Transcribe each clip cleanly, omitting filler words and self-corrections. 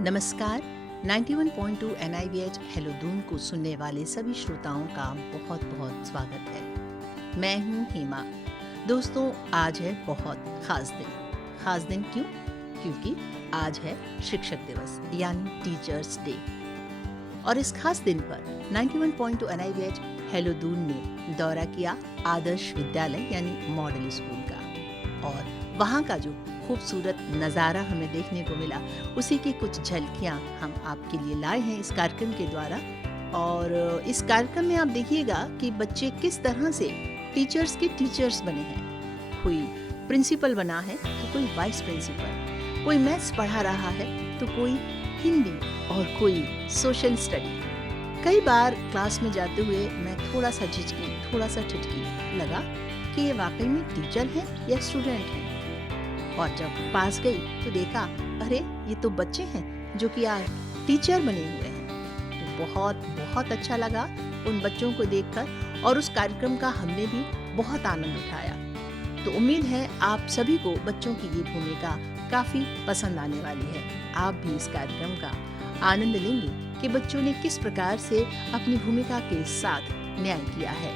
नमस्कार। 91.2 NIVH hello Doon को सुनने वाले सभी श्रोताओं का बहुत बहुत स्वागत है। मैं हूँ हेमा। दोस्तों, आज है बहुत खास दिन। खास दिन क्यों? क्योंकि आज है शिक्षक दिवस यानी टीचर्स डे। और इस खास दिन पर 91.2 NIVH हेलो दून ने दौरा किया आदर्श विद्यालय यानी मॉडल स्कूल का, और वहाँ का जो खूबसूरत नज़ारा हमें देखने को मिला उसी की कुछ झलकियाँ हम आपके लिए लाए हैं इस कार्यक्रम के द्वारा। और इस कार्यक्रम में आप देखिएगा कि बच्चे किस तरह से टीचर्स के टीचर्स बने हैं। कोई प्रिंसिपल बना है तो कोई वाइस प्रिंसिपल, कोई मैथ्स पढ़ा रहा है तो कोई हिंदी और कोई सोशल स्टडी। कई बार क्लास में जाते हुए मैं थोड़ा सा झिझकी, थोड़ा सा ठिठकी, लगा कि ये वाकई में टीचर है या स्टूडेंट है। और जब पास गई तो देखा, अरे ये तो बच्चे हैं जो कि आज टीचर बने हुए हैं। तो बहुत बहुत अच्छा लगा उन बच्चों को देखकर, और उस कार्यक्रम का हमने भी बहुत आनंद उठाया। तो उम्मीद है आप सभी को बच्चों की ये भूमिका काफ़ी पसंद आने वाली है। आप भी इस कार्यक्रम का आनंद लेंगे कि बच्चों ने किस प्रकार से अपनी भूमिका के साथ न्याय किया है।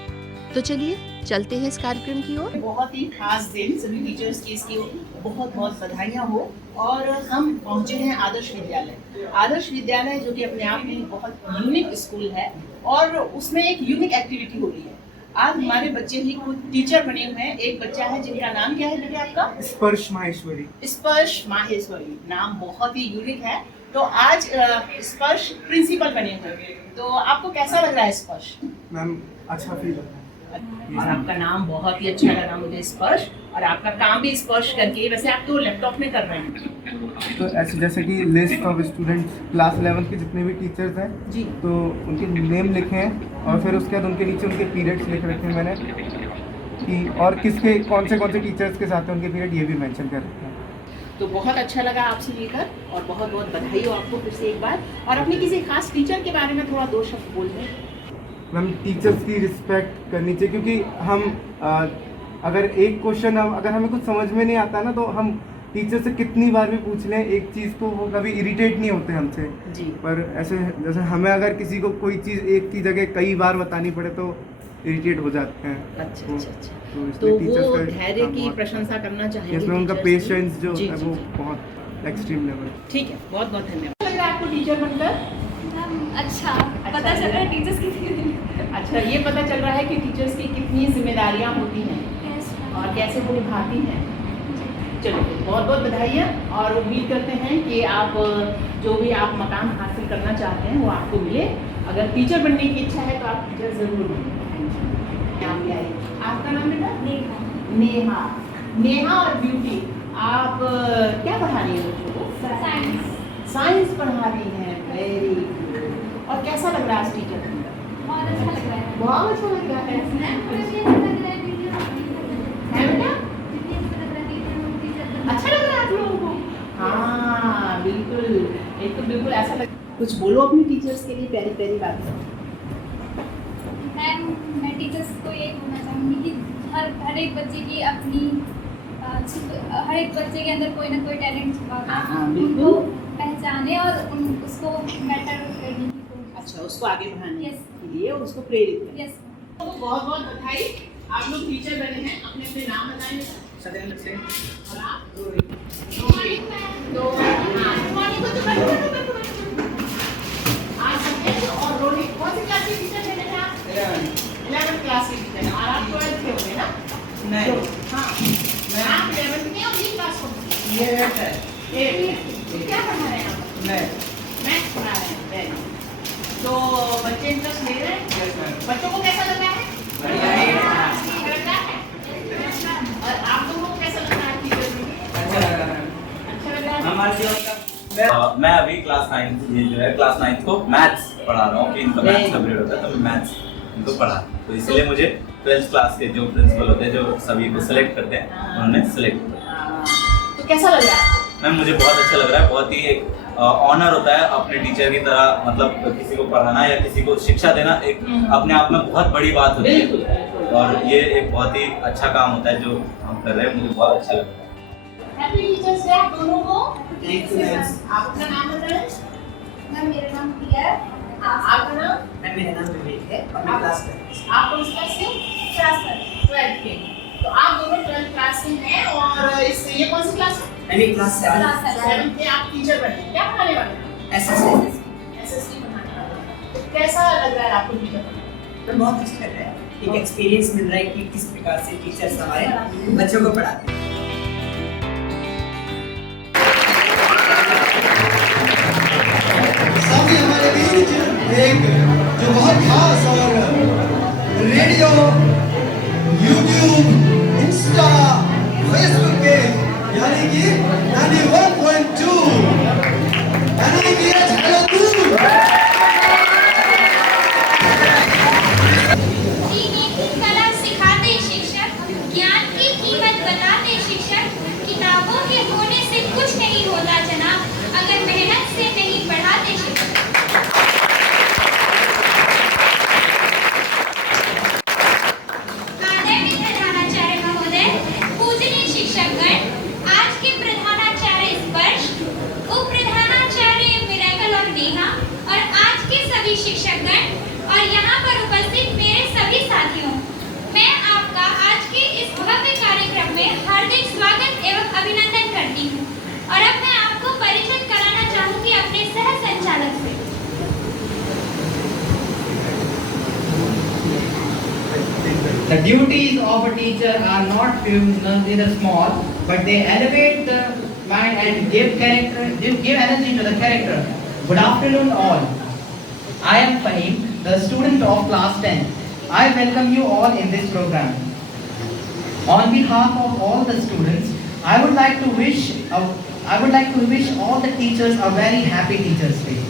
तो चलिए चलते हैं इस कार्यक्रम की ओर। बहुत ही खास दिन, सभी टीचर्स की इसकी बहुत बहुत बधाइयाँ हो। और हम पहुँचे हैं आदर्श विद्यालय। आदर्श विद्यालय जो कि अपने आप में बहुत यूनिक स्कूल है और उसमें एक यूनिक एक्टिविटी हो रही है। आज हमारे बच्चे ही खुद टीचर बने हुए हैं। एक बच्चा है जिनका नाम क्या है बेटे आपका? स्पर्श माहेश्वरी। स्पर्श माहेश्वरी, नाम बहुत ही यूनिक है। तो आज स्पर्श प्रिंसिपल बने हुए हैं, तो आपको कैसा लग रहा है स्पर्श? मैम अच्छा फील होता है। और आपका नाम बहुत ही अच्छा लगा मुझे, स्पर्श। और आपका काम भी स्पर्श करके, वैसे आप तो लैपटॉप में कर रहे हैं। तो ऐसे जैसे कि लिस्ट ऑफ स्टूडेंट्स क्लास 11 के जितने भी टीचर्स हैं जी, तो उनके नेम लिखे हैं, और फिर उसके बाद उनके नीचे उनके पीरियड्स लिख रखे हैं मैंने कि, और किसके कौन से टीचर्स के साथ हैं उनके पीरियड, ये भी मेंशन कर रखे हैं। तो बहुत अच्छा लगा आपसे मिलकर, और बहुत बहुत बधाई हो आपको फिर से एक बार। और अपने किसी खास टीचर के बारे में थोड़ा दो शब्द बोल दें। मैम, टीचर्स की रिस्पेक्ट करनी चाहिए, क्योंकि हम अगर एक क्वेश्चन अगर हमें कुछ समझ में नहीं आता ना, तो हम टीचर से कितनी बार भी पूछ लें एक चीज़ को, वो कभी इरिटेट नहीं होते हमसे जी। पर ऐसे जैसे हमें अगर किसी को कोई चीज़ एक की जगह कई बार बतानी पड़े तो इरिटेट हो जाते हैं। अच्छा अच्छा अच्छा। तो तो इसलिए टीचर्स वो का धैर्य की बहुत- प्रशंसा करना चाहेंगे इसमें उनका टीचर्स की। पेशेंस जो जी, है जी, वो जी। बहुत एक्सट्रीम लेवल। ठीक है, बहुत बहुत धन्यवाद। लग रहा है आपको टीचर बनकर? अच्छा पता चल रहा है टीचर्स की। अच्छा, ये पता चल रहा है कि टीचर्स की कितनी जिम्मेदारियां होती हैं और कैसे वो निभाती हैं। चलो, बहुत बहुत बधाइयाँ, और उम्मीद करते हैं कि आप जो भी आप मकाम हासिल करना चाहते हैं वो आपको मिले। अगर टीचर बनने की इच्छा है तो आप टीचर ज़रूर बनें। नाम क्या है आपका? नाम बेटा? नेहा। नेहा और ब्यूटी, आप क्या पढ़ा रही हैं बच्चों को? साइंस पढ़ा रही हैं। Very good. और कैसा लग रहा है टीचर बनकर? बहुत अच्छा लग रहा है। बहुत अच्छा लग रहा है। है बेटा? अच्छा लग रहा है आप लोगों को? हाँ बिल्कुल, एक तो बिल्कुल ऐसा लग। कुछ बोलो अपनी टीचर्स के लिए प्यारी प्यारी बातें। मैं टीचर्स को ये बोलना चाहूँगी कि हर एक बच्चे की अपनी हर एक बच्चे के अंदर कोई ना कोई टैलेंट छुपा होता है। हाँ, बिल्कुल। उनको पहचाने और उसको बेटर करने की कोशिश। अच्छा, उसको आगे बढ़ाने Yes. के लिए और उसको प्रेरित करने। यस। तो बहुत बहुत बधाई, आप लोग टीचर बने हैं। अपने अपने नाम बताएंगे। सदैव से। और आप? रोहित। तो हाँ, मॉर्निंग को तो बैठो। आज सदैव और रोहित कौन सी क्लास के टीचर हैं बेटा? 11th क्लास के टीचर हैं। और आप 12th के होंगे ना? नहीं। हाँ, आप 11th में और ये क्लास कौन सी? ये है 8th। तो क्या पढ़ा रहे हैं आप? मैथ्स पढ़ा रहे हैं। Very good. तो बच्चे इंटरेस्ट ले रहे हैं? बच्चों को कैसा लग रहा है? बढ़िया है। ठीक लग रहा है? और आप लोगों को कैसा लग रहा है टीचर में? अच्छा लग रहा है। अच्छा लग रहा है? हमारे जीवन का मैं अभी क्लास 9 ये जो है क्लास 9 को मैथ्स पढ़ा रहा हूँ कि इनका मैथ्स का पीरियड होता है, तो मैं मैथ्स इनको पढ़ा, तो इसलिए मुझे 12th क्लास के जो प्रिंसिपल होते हैं जो सभी को सिलेक्ट करते हैं उन्होंने सिलेक्ट किया। तो कैसा लग रहा है आपको? मैम मुझे बहुत अच्छा लग रहा है। बहुत ही एक ऑनर होता है अपने टीचर की तरह, मतलब किसी को पढ़ाना या किसी को शिक्षा देना एक अपने आप में बहुत बड़ी बात होती बिल्कुल, है, और ये एक बहुत ही अच्छा काम होता है जो हम कर रहे हैं। मुझे बहुत अच्छा लग रहा है। हैप्पी टीचर्स डे आप दोनों को। Thank you, ma'am. आप अपना नाम बताएं। मैम मेरा नाम प्रिया है। आपका नाम? मैम मेरा नाम विवेक है और मैं क्लास में आप कौन सी क्लास से? क्लास पर 12th के। तो आप दोनों 12th क्लास से हैं और इस ये कौन सी क्लास है? मैं भी क्लास 7 क्लास 7th के आप टीचर बने हैं। क्या पढ़ाने वाले हैं? एसएससी एसएसटी पढ़ाने वाले हैं। तो कैसा लग रहा है आपको टीचर बनना? में बहुत अच्छा लग रहा है। एक एक्सपीरियंस मिल रहा है कि किस प्रकार से टीचर्स हमारे बच्चों को पढ़ाते हैं। सामने हमारे बीच एक जो बहुत खास और रेडियो, यूट्यूब, इंस्टा, फेसबुक पे यानी कि 91.2 NIVH हेलोदून जीने की कला सिखाते शिक्षक, ज्ञान की कीमत बताते शिक्षक, किताबों के होने से कुछ नहीं होता जनाब, अगर मेहनत से नहीं पढ़ाते शिक्षक। आदरणीय प्रधानाचार्य महोदय, पूजनीय शिक्षकगण, आज के प्रधानाचार्य स्पर्श, उप प्रधानाचार्य मिरेकल और नेहा और आज के सभी शिक्षकगण और यहाँ पर उपस्थित मेरे सभी साथियों, मैं आपका आज के इस भव्य कार्यक्रम में हार्दिक स्वागत एवं अभिनंदन करती हूँ। और अब मैं आपको परिचित कराना चाहूँगी अपने सह संचालक से। The duties of a teacher are not few, neither small, but they elevate the mind and give energy to the character. Good afternoon, all. I am Fahim, the student of class 10. I welcome you all in this program. On behalf of all the students, I would like to wish all the teachers a very happy Teachers' Day.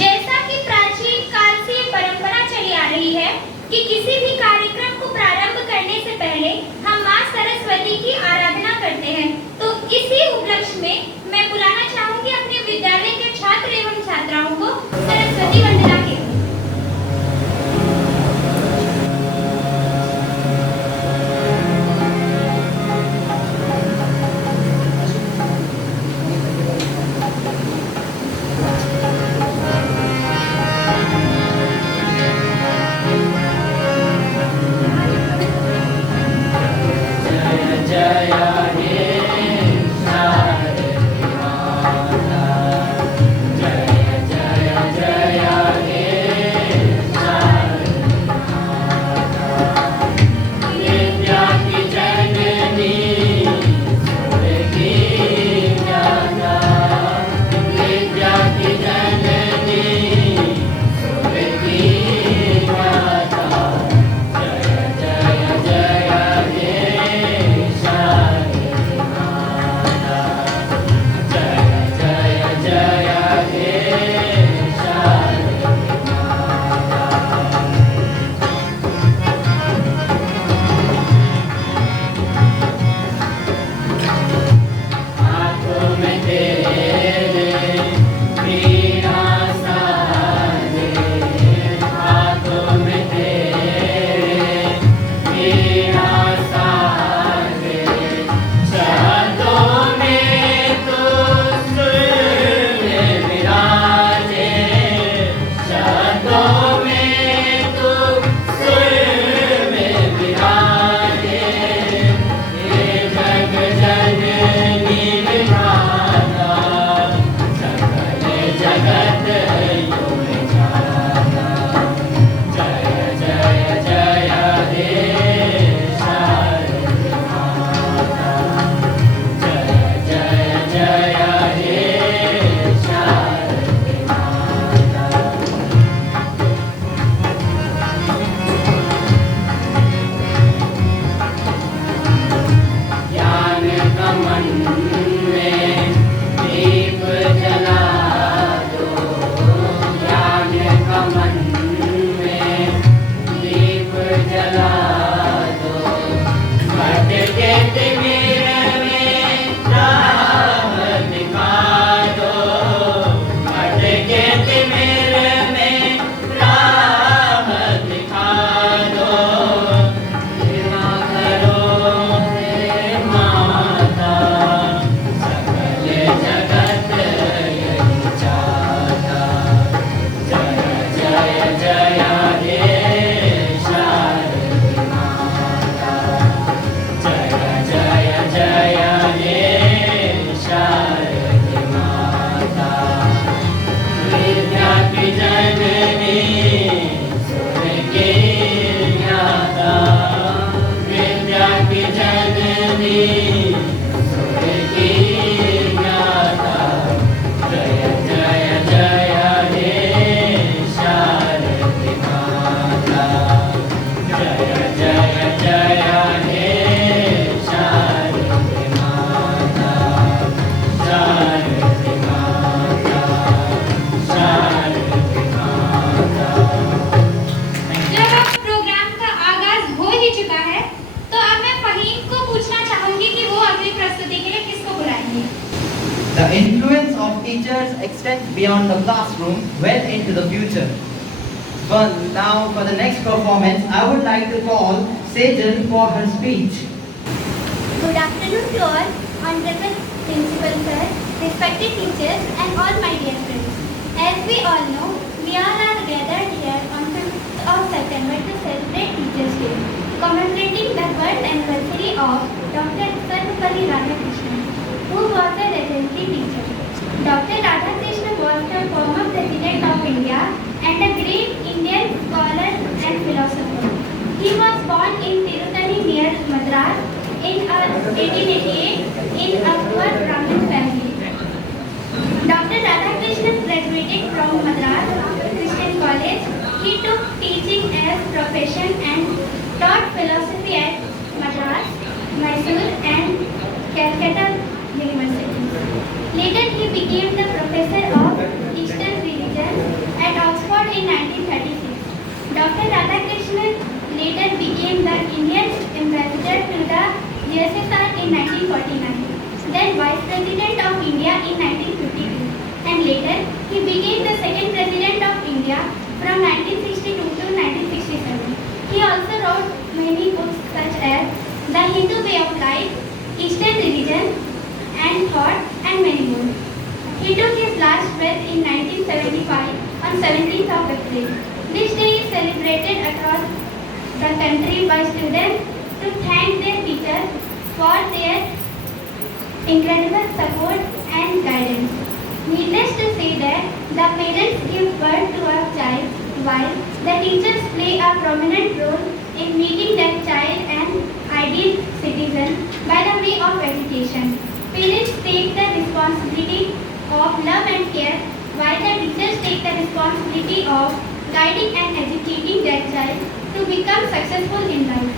जैसा कि प्राचीन काल से ये परंपरा चली आ रही है कि किसी भी कार्यक्रम को प्रारंभ करने से पहले हम माँ सरस्वती की आराधना करते हैं, तो इसी उपलक्ष्य में मैं बुलाना चाहूंगी अपने विद्यालय के छात्र एवं छात्राओं को सरस्वती वंदना के लिए। The influence of teachers extends beyond the classroom, well into the future. Well, now for the next performance, I would like to call Sejal for her speech. Good afternoon to all, Honorable Principal Sir, respected teachers and all my dear friends. As we all know, we all are gathered here on 5th of September to celebrate Teachers' Day, commemorating the birth anniversary of Dr. Sarvepalli Radhakrishnan, who was a legendary teacher. Dr. Radhakrishnan was the former President of India and a great Indian scholar and philosopher. He was born in Tirutani near Madras in 1888 in a poor Brahmin family. Dr. Radhakrishnan graduated from Madras Christian College. He took teaching as profession and taught philosophy at Madras, Mysore and Calcutta universities. Later he became the professor of Eastern religion at Oxford in 1936. Dr. Radhakrishnan later became the Indian ambassador to the USSR in 1949, then Vice President of India in 1952, and later he became the second President of India from 1962 to 1967. He also wrote many books such as The Hindu Way of Life, Eastern Religion and Thought, and many more. He took his last breath in 1975 on 17th of April. This day is celebrated across the country by students to thank their teachers for their incredible support and guidance. Needless to say that the parents give birth to a child while the teachers play a prominent role in making that child an ideal citizen by the way of education. Parents take the responsibility of love and care while the teachers take the responsibility of guiding and educating that child to become successful in life.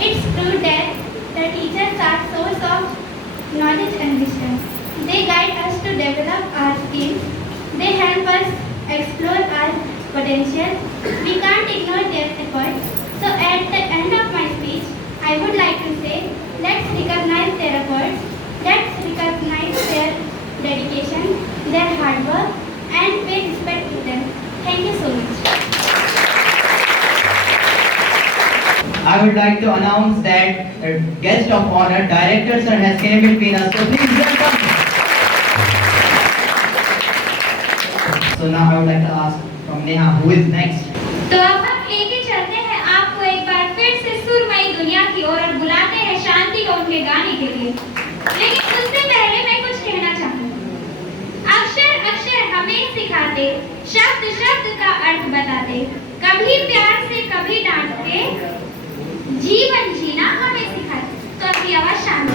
It's true that the teachers are source of knowledge and wisdom. They guide us to develop our skills. They help us explore our potential. We can't ignore their efforts. So at the end of my speech, I would like to say, let's recognize their efforts. Let's recognize their dedication, their hard work, and pay respect to them. Thank you so much. I would like to announce that a guest of honor, Director Sir, has came between us. So please welcome. So now I would like to ask from Neha, who is next? तो अब हम लेके चलते हैं आपको एक बार फिर से सुरमई दुनिया की ओर और बुलाते हैं शांति को उनके गाने के लिए। लेकिन उससे पहले मैं कुछ कहना चाहूँगी। अक्षर अक्षर हमें सिखाते, शब्द शब्द का अर्थ बताते, कभी प्यार से कभी डांटते, जीवन जीना हमें सिखाते। तो अपनी आवाज शांत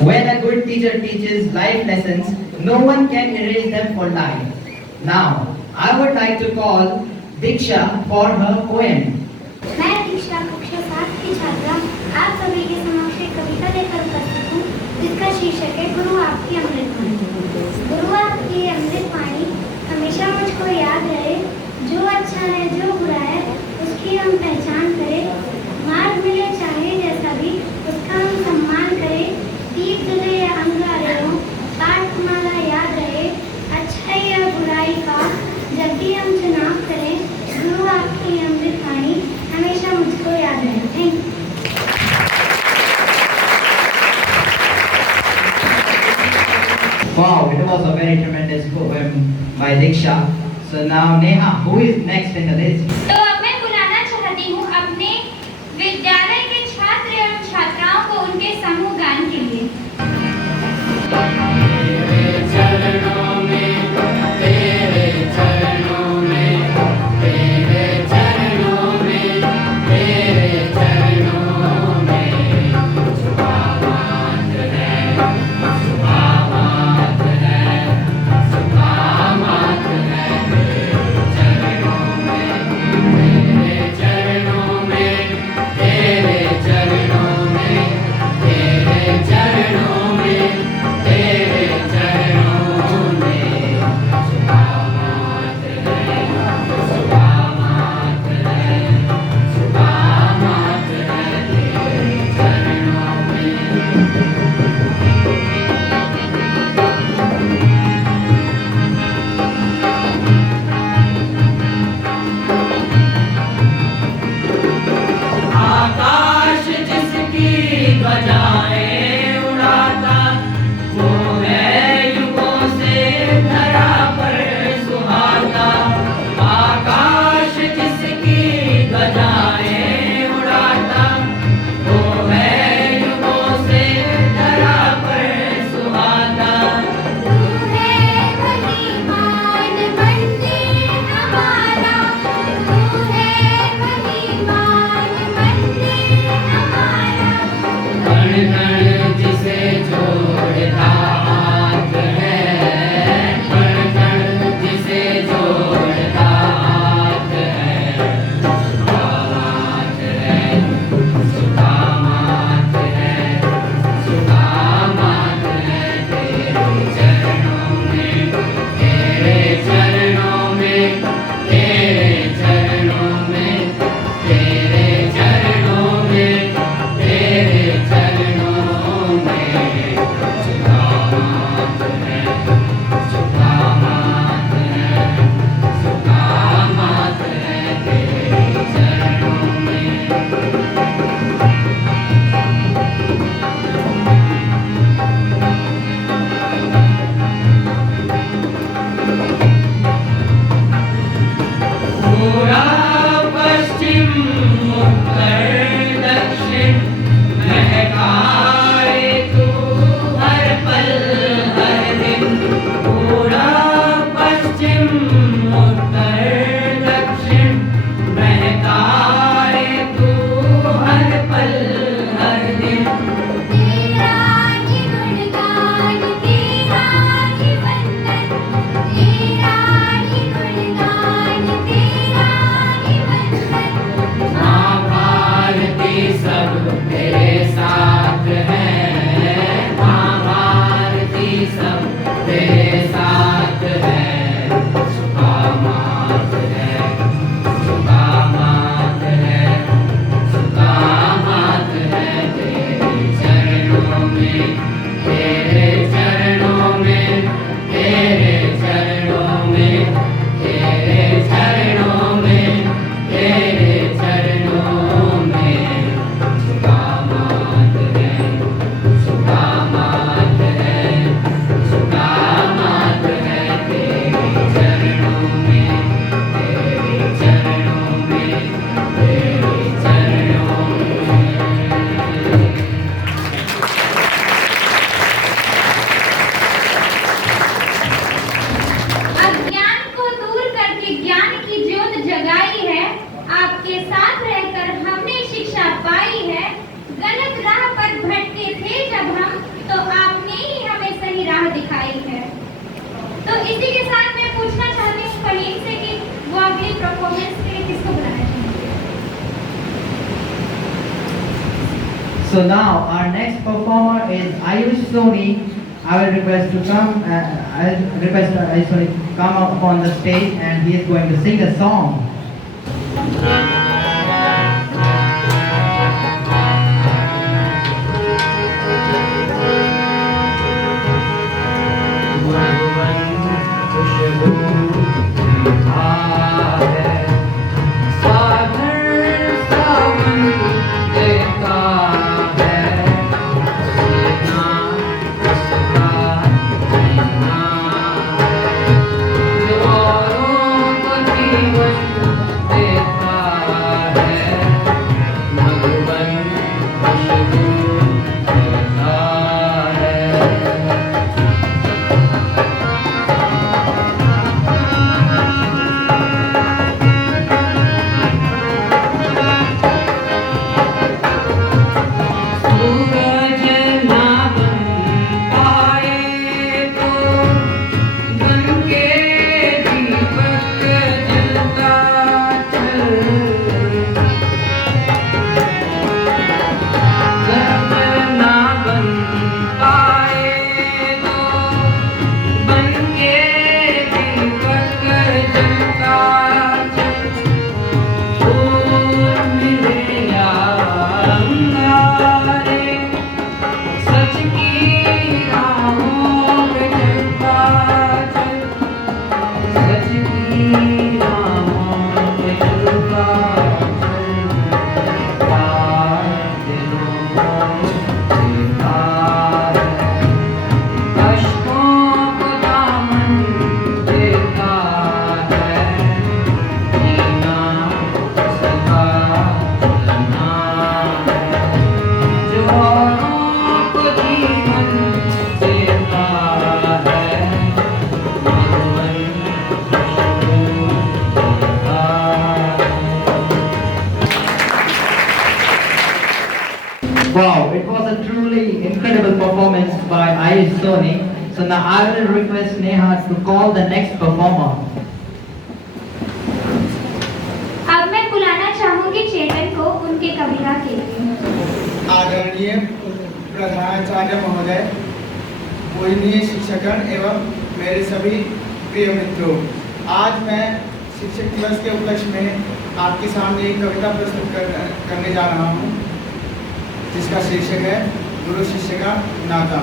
When a good teacher teaches life lessons, no one can erase them for life. Now, I would like to call Diksha for her poem. मैं दीक्षा कक्षा 7 की छात्रा आप सभी के समक्ष एक कविता लेकर उपस्थित हूँ जिसका शीर्षक है गुरु आपकी अमृतवाणी। गुरु आपकी अमृतवाणी हमेशा मुझको याद रहे, जो अच्छा है जो बुरा है उसकी हम पहचान करें, मार्ग मिले चाहे जैसा भी उसका हम सम्मान करें, दीप जले या अंगारे हो पाठ हमारा याद रहे, अच्छाई या बुराई का जब भी हम चुनाव करें, गुरु आपकी अमृतवाणी हमेशा मुझको याद रहे। Thank you. Wow, it was a very tremendous poem by Diksha. So now Neha, who is next in the list? तो अब मैं बुलाना चाहती हूँ अपने विद्यालय के छात्र एवं छात्राओं को उनके समूह गान के लिए। इसी के साथ मैं पूछना चाहती हूँ फहीम से कि वो अगली परफॉर्मेंस के लिए किसको बुलाना चाहेंगे। So now our next performer is Ayush Soni. I will request to come. I'll request Ayush Soni to come up on the stage, and he is going to sing a song. Wow, it was a truly incredible performance by Ayush Soni. So now I will request Neha to call the next performer. अब मैं बुलाना चाहूंगी चेतन को उनके कविता के लिए। आदरणीय प्रधानाचार्य महोदय, पूजनीय शिक्षकगण एवं मेरे सभी प्रिय मित्रों, आज मैं शिक्षक दिवस के उपलक्ष्य में आपके सामने एक कविता प्रस्तुत करने जा रहा हूँ, जिसका शीर्षक है गुरु शिष्य का नाता।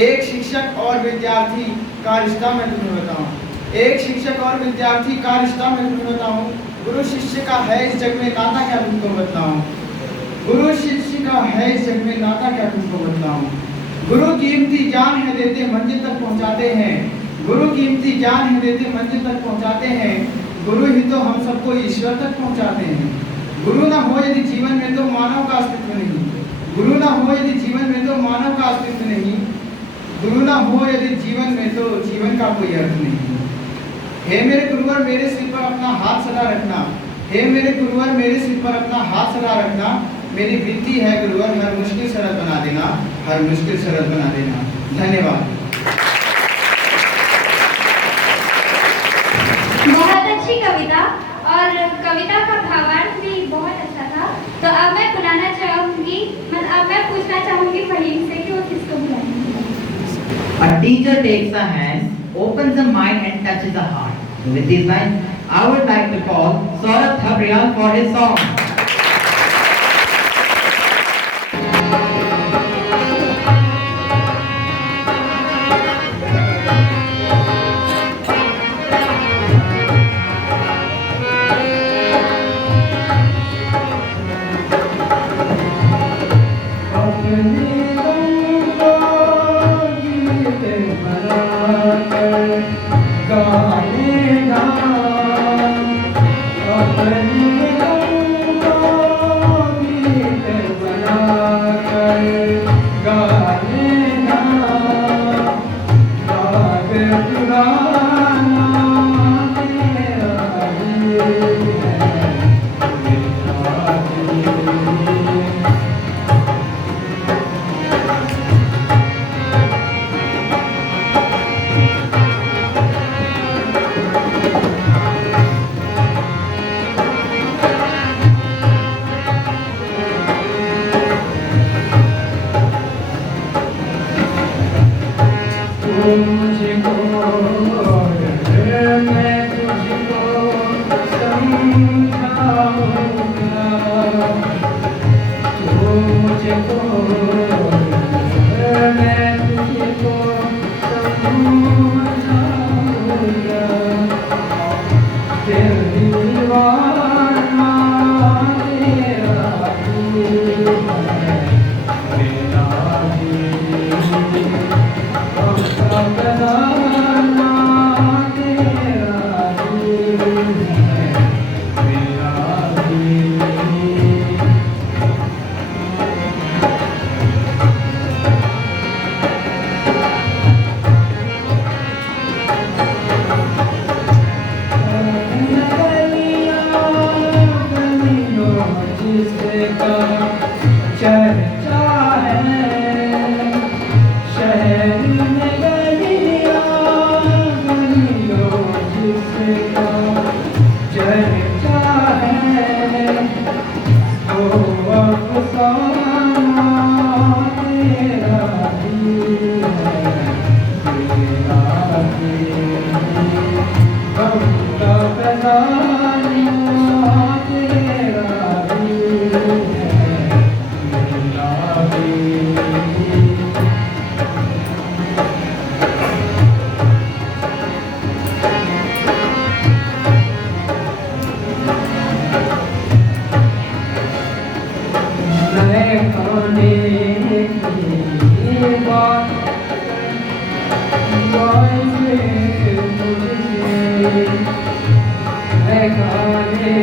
एक शिक्षक और विद्यार्थी का रिश्ता मैं तुम्हें बताऊं, एक शिक्षक और विद्यार्थी का रिश्ता मैं तुम्हें बताऊं, गुरु शिष्य का है इस जग में नाता क्या तुमको बताऊं, गुरु शिष्य का है इस जग में नाता क्या तुमको बताऊं। गुरु कीमती ज्ञान है देते मंजिल तक पहुंचाते हैं, गुरु कीमती ज्ञान है देते मंजिल तक पहुंचाते हैं, गुरु ही तो हम सबको ईश्वर तक पहुंचाते हैं। गुरु ना हो यदि जीवन में तो मानव का अस्तित्व नहीं, गुरु ना हो यदि जीवन में तो मानव का अस्तित्व नहीं, गुरु ना हो यदि जीवन में तो जीवन का कोई अर्थ नहीं। हे मेरे गुरुवर मेरे सिर पर अपना हाथ सदा रखना, हे मेरे गुरुवर मेरे सिर पर अपना हाथ सदा रखना, मेरी विनती है गुरुवर हर मुश्किल सरल बना देना, हर मुश्किल सरल बना देना। धन्यवाद। बहुत अच्छी कविता और कविता का भावार्थ भी बहुत अच्छा था। तो अब मैं बुलाना चाहूंगी, अब मैं पूछना चाहूंगी फहीम से कि वो किसको बुलाएंगे। A teacher takes a hand, opens the mind and touches the heart. With these lines, I would like to call Saurabh Thabriyal for his song. गाने मुझको मैं तुझको समझाऊंगा, तू मुझको मैं तुझको समझाऊंगा, दिल दीवाना तेरा दिल है, मेरा दिल अपना बदलना तेरा दिल है, मेरा दिल। जिसका चर्चा है शहर में गलियां गलियों, जिसका चर्चा है वो अफसाना तेरा दिल है, मेरा दिल गम का खजाना तेरा दिल है, मेरा दिल। नए खाने की बात मुझसे, नए खाने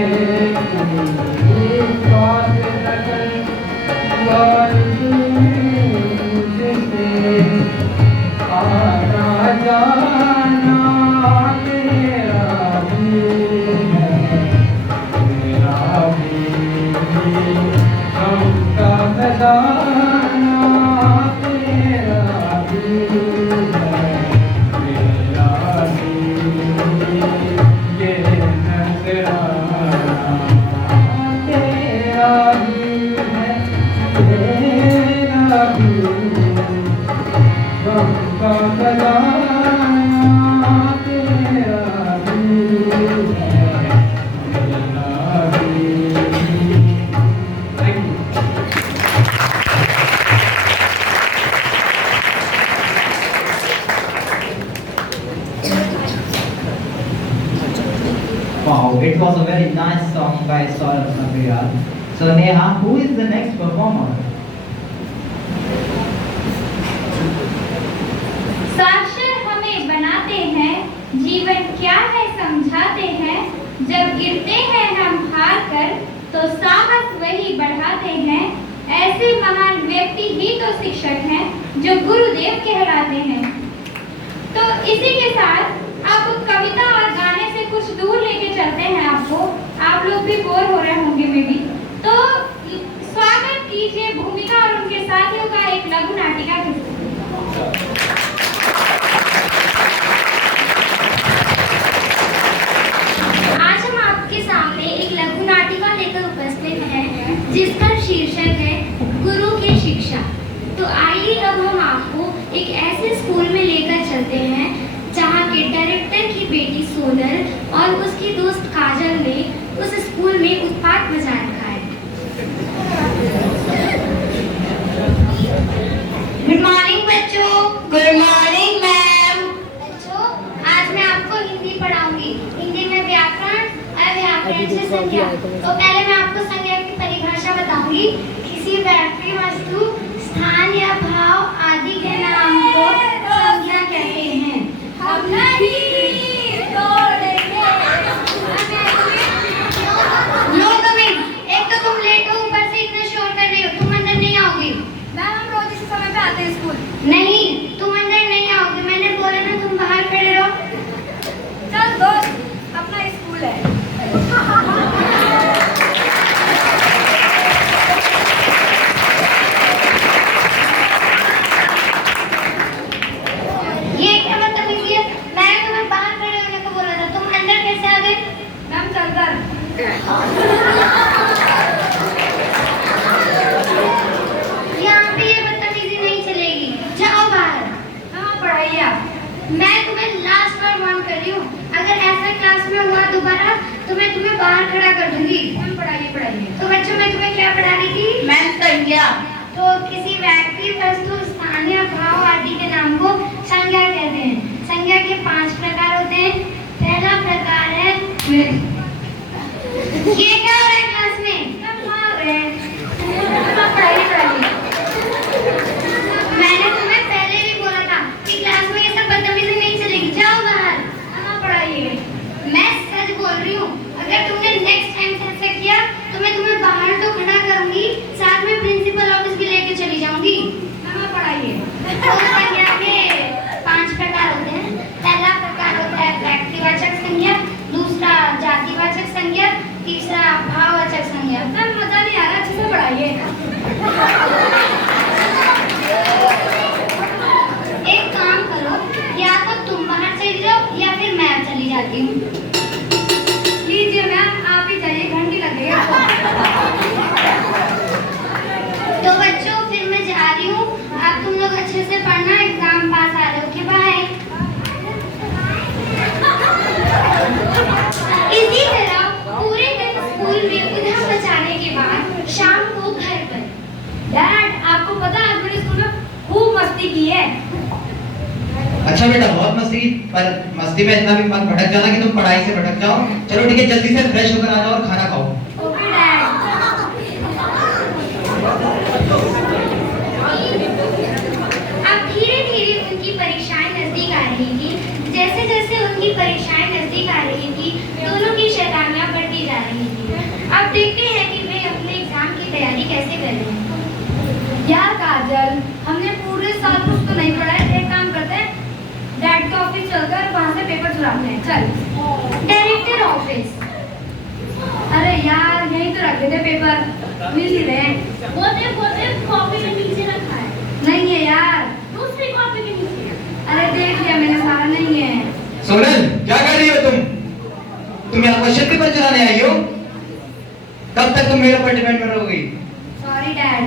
की बात मुझसे, आना जाना तेरा दिल है, मेरा दिल हम का खजाना तेरा दिल है, मेरा दिल। ये नजराना तेरा दिल है, मेरा दिल हम का खजाना तेरा दिल है, मेरा दिल। Thank you. Wow, it was a very nice song by Saurabh Sabriya. So Neha, who is the next performer? साक्षर हमें बनाते हैं, जीवन क्या है समझाते हैं, जब गिरते हैं हम हार कर तो साहस वही बढ़ाते हैं, ऐसे महान व्यक्ति ही तो शिक्षक हैं जो गुरुदेव कहलाते हैं। तो इसी के साथ आप कविता और गाने से कुछ दूर लेके चलते हैं आपको, आप लोग भी बोर हो रहे होंगे में भी। तो स्वागत कीजिए भूमिका और उनके साथियों का एक लघु नाटिका के साथ। आज हम आपके सामने एक लघु नाटिका लेकर उपस्थित हैं जिसका शीर्षक है गुरु की शिक्षा। तो आइए अब हम आपको एक ऐसे स्कूल में लेकर चलते हैं जहाँ के डायरेक्टर की बेटी सोनल और उसकी दोस्त काजल ने उस स्कूल में उत्पात मचा रखा है। गुड मॉर्निंग बच्चों। Good morning ma'am. बच्चों, आज मैं आपको हिंदी पढ़ाऊंगी। हिंदी में व्याकरण और व्याकरण से संज्ञा। तो पहले मैं आपको संज्ञा की परिभाषा बताऊंगी। किसी व्यक्ति, वस्तु, स्थान या भाव आदि के नाम को संज्ञा कहते हैं। हम नहीं तोड़ेंगे। No coming. एक तो तुम लेट हो, ऊपर से इतना शोर कर रही हो, तुम अंदर नहीं आओगी। मैम, हम रोज इसी समय पे आते हैं स्कूल। नहीं, तुम अंदर नहीं आओगी, मैंने बोला ना तुम बाहर खड़े रहो। चल दोस्त, अपना स्कूल है। ये क्या बदतमीजी है? मैंने तुम्हें बाहर खड़े होने को बोला था, तुम अंदर कैसे आ गए? मैम चल कर। यहाँ पे ये बदतमीजी नहीं चलेगी, जाओ बाहर। मैं तुम्हें लास्ट बार वार्न कर रही हूँ, अगर ऐसा क्लास में हुआ दोबारा तो मैं तुम्हें बाहर खड़ा कर दूंगी। मैम पढ़ाइए। तो बच्चों मैं तुम्हें क्या पढ़ा रही थी? मैम संज्ञा। तो किसी व्यक्ति, वस्तु, स्थान या भाव आदि के नाम को संज्ञा कहते हैं। संज्ञा के 5 प्रकार होते हैं। पहला प्रकार है, ये क्या हो रहा है क्लास में? मार रहे हैं। पढ़ाइए। मैंने तुम्हें पहले भी बोला था कि क्लास में ये सब बदतमीजी नहीं चलेगी, जाओ बाहर। पढ़ाइए। मैं सच बोल रही हूँ, अगर तुमने नेक्स्ट टाइम ऐसा किया तो मैं तुम्हें बाहर तो खड़ा करूंगी, साथ में प्रिंसिपल ऑफिस भी लेके चली जाऊंगी। पढ़ाइए। तो संज्ञा के 5 प्रकार होते हैं। पहला प्रकार होता है व्यक्तिवाचक संज्ञा, दूसरा जातिवाचक संज्ञा, तीसरा भाववाचक संज्ञा। मजा नहीं आ रहा, अच्छे से पढ़ाइए। एक काम करो, या तो तुम बाहर चली जाओ या फिर मैं चली जाती हूँ। लीजिए मैम, आप ही जाइए, घंटी लगेगा। तो बच्चों फिर मैं जा रही हूँ, अब तुम लोग अच्छे से पढ़ना, एग्जाम पास आ रहे हो। Okay bye. इसी तरह पूरे दिन स्कूल में उधम मचाने के बाद शाम को घर पर। डैड, आपको पता है आज मैंने स्कूल में खूब मस्ती की है। अच्छा बेटा, बहुत मस्ती, पर मस्ती में इतना भी मत भटक जाना कि तुम पढ़ाई से भटक जाओ। चलो ठीक है, जल्दी से फ्रेश होकर आ जाओ और खाना खाओ। Okay dad. अब धीरे-धीरे उनकी परीक्षाएं नजदीक आ रही थी। जैसे जैसे उनकी परीक्षाएं नजदीक आ रही थी, दोनों की शैतानियां बढ़ती जा रही थी। अब देखते हैं कि वे अपने एग्जाम की तैयारी कैसे कर रहे हैं। यार काजल, हमने पूरे साल कुछ तो नहीं पढ़ा है। एक काम करते हैं, डैड के ऑफिस चलकर वहाँ से पेपर चुराते हैं। चल। Director office. अरे यार, यहीं तो रखे थे पेपर, मिल ही रहे। बोलते कॉपी के नीचे रखा है। नहीं है यार, दूसरी कॉपी के नीचे। अरे देख लिया मैंने, सारा नहीं है। सोनल, क्या कर रही हो तुम यहाँ क्वेश्चन पेपर चलाने आई हो? कब तक तुम मेरे ऊपर डिपेंड रहोगी? Sorry dad.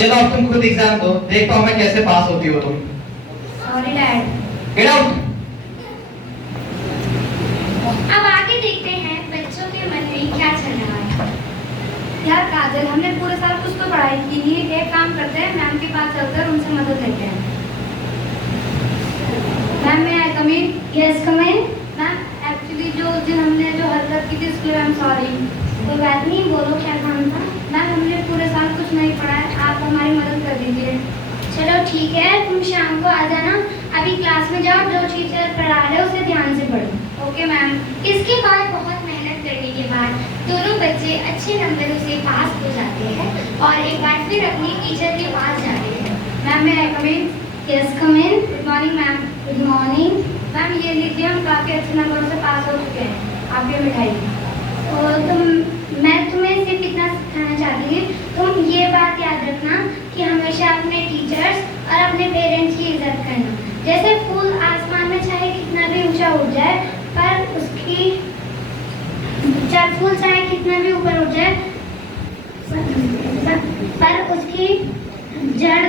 चलो अब तुम खुद एग्जाम दो, देखता हूँ मैं कैसे पास होती हो तुम। Sorry dad. Get out. अब आगे देखते हैं बच्चों के मन में क्या चल रहा है। यार काजल, हमने पूरे साल कुछ तो पढ़ाई की नहीं। एक काम करते हैं, मैम के पास चलकर उनसे मदद लेते हैं। Ma'am may I come in? Yes come in. Ma'am actually जो उस दिन हमने जो हरकत की थी उसके लिए आई एम सॉरी। कोई बात नहीं, बोलो क्या काम था। मैम हमने पूरे साल कुछ नहीं पढ़ा है, आप हमारी मदद कर दीजिए। चलो ठीक है, तुम शाम को आ जाना। अभी क्लास में जाओ, जो टीचर पढ़ा रहे हैं उसे ध्यान से पढ़ो। Okay ma'am. इसके बाद बहुत मेहनत करने के बाद दोनों बच्चे अच्छे नंबरों से पास हो जाते हैं और एक बार फिर अपनी टीचर के पास जाते हैं। Ma'am may I come in? Yes come in. Good morning ma'am. Good morning. Ma'am ये लीजिए, हम काफ़ी अच्छे नंबरों से पास हो चुके हैं, आप ये मिठाई। मैं तुम्हें सिर्फ इतना सिखाना चाहती हूँ, तुम ये बात याद रखना कि हमेशा अपने टीचर्स और अपने पेरेंट्स की इज्जत करना। जैसे फूल आसमान में चाहे कितना भी ऊंचा उड़ जाए, पर फूल चाहे कितना भी ऊपर उड़ जाए, पर उसकी जड़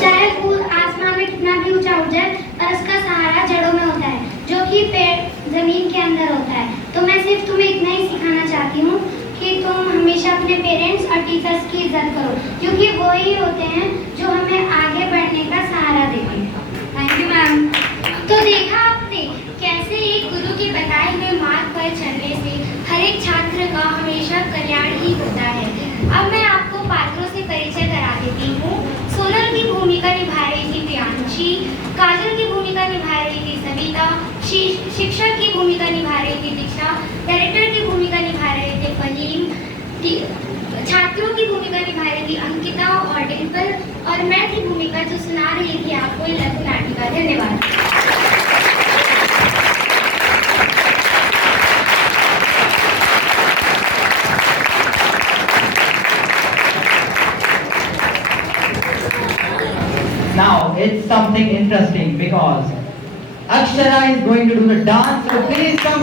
चाहे फूल आसमान में कितना भी ऊंचा उड़ जाए, पर उसका सहारा जड़ों में होता है, जो कि पेड़ जमीन के अंदर होता है। तो मैं सिर्फ तुम्हें इतना ही सिखाना चाहती हूँ कि तुम हमेशा अपने पेरेंट्स और टीचर्स की इज्जत करो, क्योंकि वो ही होते हैं जो हमें आगे बढ़ने का सहारा देते हैं। Thank you ma'am. तो देखा आपने कैसे एक गुरु के बताए हुए मार्ग पर चलने से हर एक छात्र का हमेशा कल्याण ही होता है। अब मैं आपको पात्रों से परिचय करा देती हूँ। सोनल की भूमिका निभा रही थी प्रियांशी, काजल की भूमिका निभा रही थी सविता, शिक्षक की भूमिका निभा रही थी दीक्षा, डायरेक्टर की भूमिका निभा रहे थे फहीम, छात्रों की भूमिका निभा रही थी अंकिता और डिम्पल, और मैं थी भूमिका जो सुना रही थी आपको लघु नाटिका। धन्यवाद। Now it's something interesting because Akshara is going to do the dance. So please come.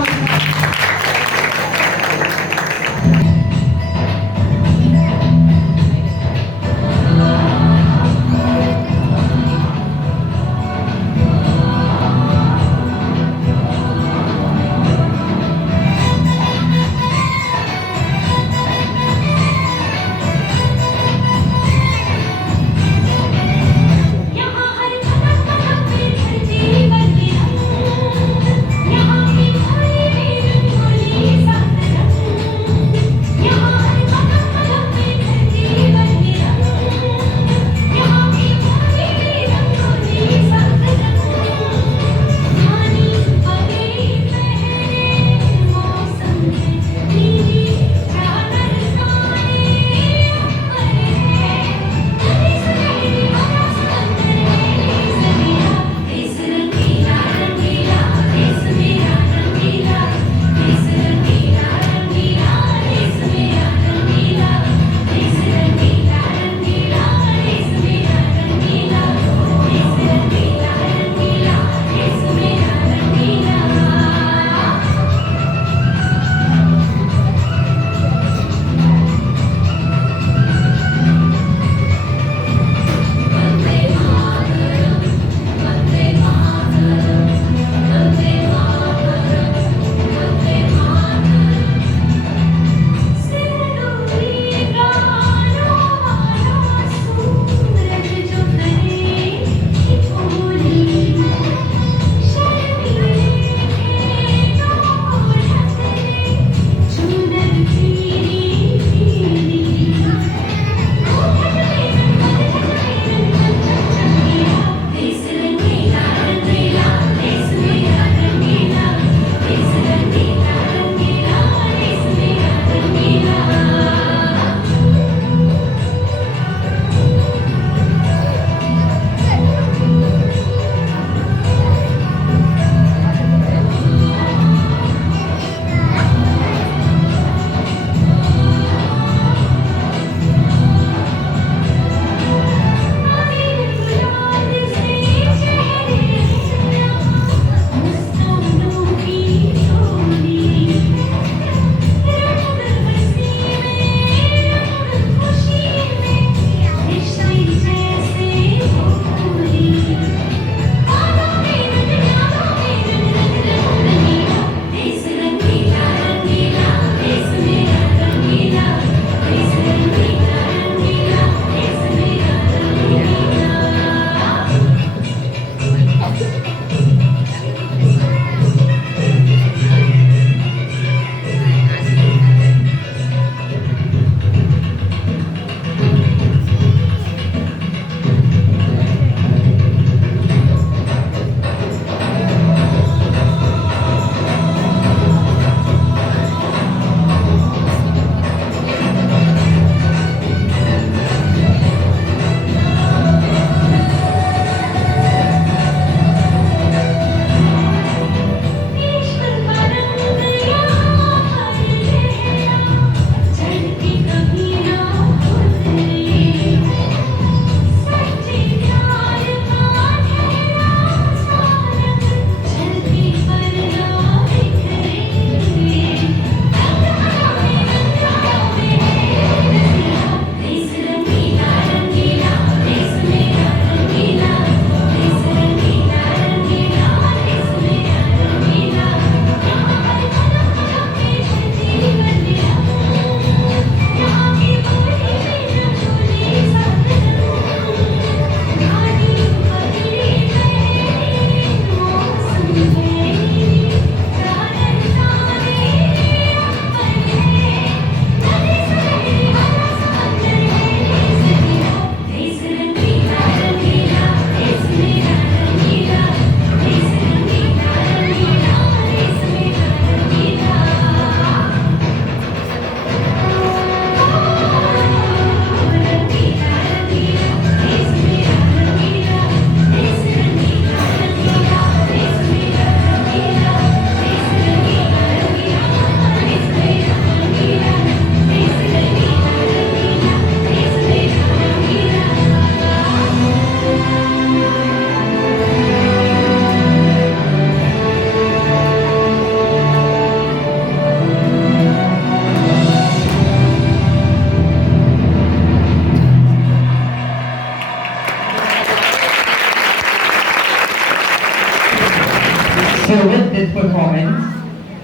So with this performance,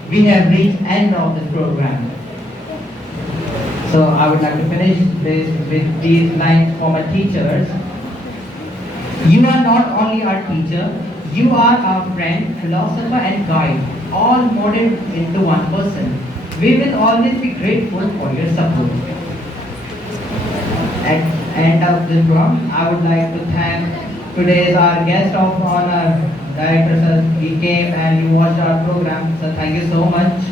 we have reached end of this program. So I would like to finish this with these lines for my teachers. You are not only our teacher, you are our friend, philosopher and guide, all molded into one person. We will always be grateful for your support. At end of this program, I would like to thank today's our guest of honor, Director sir. He came and he watched our program, so thank you so much.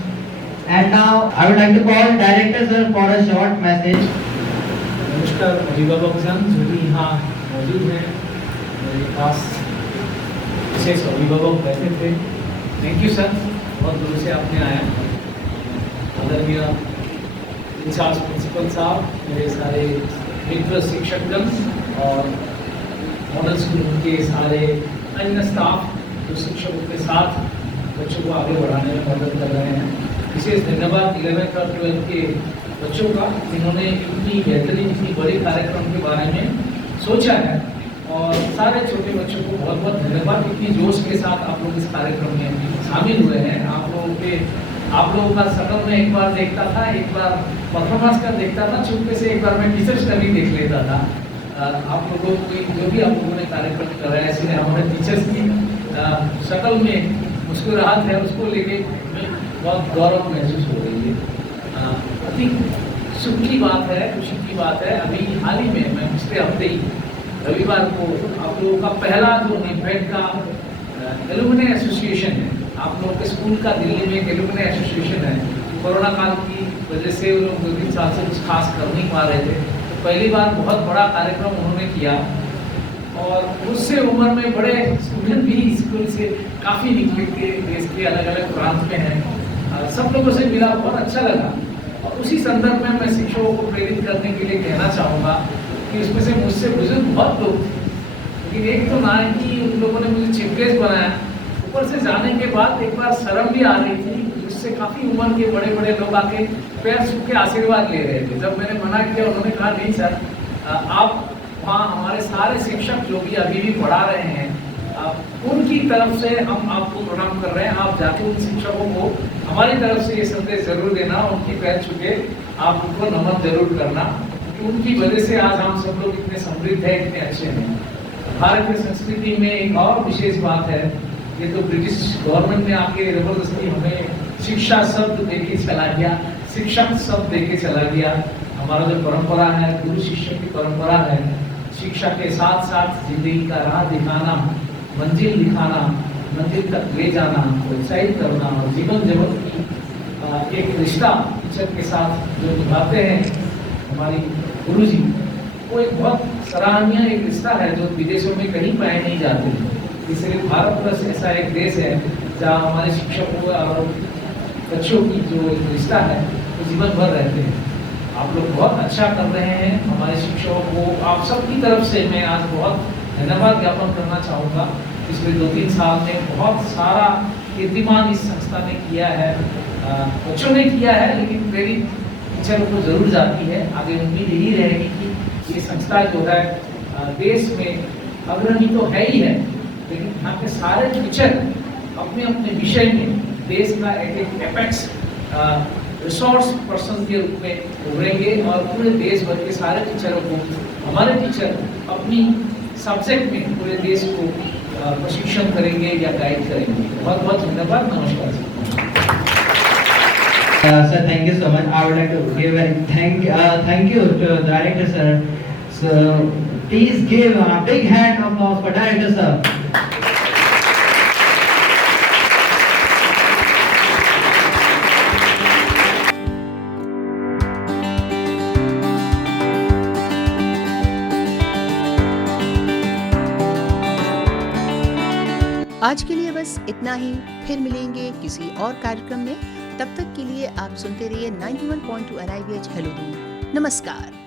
And now I would like to call Director sir for a short message. नमस्कार अभिभावकजन जो भी यहाँ मौजूद हैं, मेरे पास विशेष अभिभावक बैठे थे। थैंक यू सर, बहुत दूर से आपने आया। आदरणीय इंचार्ज प्रिंसिपल साहब, मेरे सारे मित्र शिक्षकगण और मॉडल स्कूल के सारे अन्य स्टाफ जो शिक्षकों के साथ बच्चों को आगे बढ़ाने में मदद कर रहे हैं। विशेष धन्यवाद 11th और 12th के बच्चों का, जिन्होंने इतनी बेहतरीन इतनी बड़ी कार्यक्रम के बारे में सोचा है। और सारे छोटे बच्चों को बहुत बहुत धन्यवाद, इतनी जोश के साथ आप लोग इस कार्यक्रम में शामिल हुए हैं। आप लोगों का शकल में एक बार देखता था, एक बार परफॉर्मेंस का देखता था, चुपके से एक बार मैं टीचर्स का भी देख लेता था। आप लोगों की जो भी आप लोगों ने कार्यक्रम कराया, इसलिए हमारे टीचर्स की शकल में मुस्कुराहट है, उसको लेके बहुत गौरव महसूस हो रही है। अति सुख की बात है, खुशी की बात है। अभी हाल ही में मैं पिछले हफ्ते ही रविवार को आप लोगों का पहला जो निफेड का एलुमनी एसोसिएशन है, आप लोगों के स्कूल का दिल्ली में एक एलुमनी एसोसिएशन है। कोरोना काल की वजह से वो लोग 2-3 साल से कुछ खास कर नहीं पा रहे थे, तो पहली बार बहुत बड़ा कार्यक्रम उन्होंने किया। और उससे उम्र में बड़े स्टूडेंट भी स्कूल से काफ़ी निकले के देश के अलग अलग प्रांत में हैं। सब लोगों से मिला, बहुत अच्छा लगा। और उसी संदर्भ में मैं शिक्षकों को प्रेरित करने के लिए कहना चाहूँगा कि उसमें से मुझसे बुजुर्ग बहुत लोग थे, लेकिन एक तो ना कि उन लोगों ने मुझे चीफ गेस्ट बनाया, ऊपर से जाने के बाद एक बार शर्म भी आ रही थी। उससे काफ़ी उम्र के बड़े बड़े लोग आके पैर छू के आशीर्वाद ले रहे थे। जब मैंने मना किया, उन्होंने कहा नहीं सर, आप वहाँ हमारे सारे शिक्षक जो भी अभी भी पढ़ा रहे हैं, उनकी तरफ से हम आपको प्रणाम कर रहे हैं। आप जाके उन शिक्षकों को हमारी तरफ से ये संदेश जरूर देना, उनकी पैर छू के आप उनको नमन जरूर करना, क्योंकि उनकी वजह से आज हम सब लोग इतने समृद्ध हैं, इतने अच्छे हैं। भारत की संस्कृति में एक और विशेष बात है, ये तो ब्रिटिश गवर्नमेंट ने आके जबरदस्ती हमें शिक्षा शब्द देके चला गया, शिक्षक शब्द देके चला गया। हमारा जो परंपरा है, गुरु शिष्य की परंपरा है, शिक्षा के साथ साथ जिंदगी का राह दिखाना, मंजिल दिखाना, मंजिल तक ले जाना, प्रोत्साहित करना और जीवन जगत की एक रिश्ता टीचर के साथ जो निभाते हैं हमारी गुरुजी, वो एक बहुत सराहनीय एक रिश्ता है जो विदेशों में कहीं पाए नहीं जाते। इसलिए भारतवर्ष ऐसा एक देश है जहाँ हमारे शिक्षकों और बच्चों की जो एक रिश्ता है वो जीवन भर रहते हैं। आप लोग बहुत अच्छा कर रहे हैं। हमारे शिक्षकों को आप सबकी तरफ से मैं आज बहुत धन्यवाद ज्ञापन करना चाहूँगा। पिछले 2-3 साल में बहुत सारा कीर्तिमान इस संस्था ने किया है, बच्चों ने किया है, लेकिन प्रेरित टीचरों को जरूर जाती है। आगे उम्मीद यही रहेगी कि ये संस्था जो है देश में अग्रणी तो है ही है, लेकिन यहाँ के सारे टीचर अपने अपने विषय में देश का एक एपेक्स रिसोर्स पर्सन के रूप में उभरेंगे और पूरे देश भर के सारे टीचरों को हमारे टीचर अपनी सब्जेक्ट में पूरे देश को प्रशिक्षण करेंगे या गाइड करेंगे। बहुत बहुत धन्यवाद। नमस्कार। Sir, thank you so much. I would like to give a thank you to the director sir. So please give a big hand of applause for director sir. आज के लिए बस इतना ही। फिर मिलेंगे किसी और कार्यक्रम में। तब तक के लिए आप सुनते रहिए 91.2 NIVH हेलो दून। नमस्कार।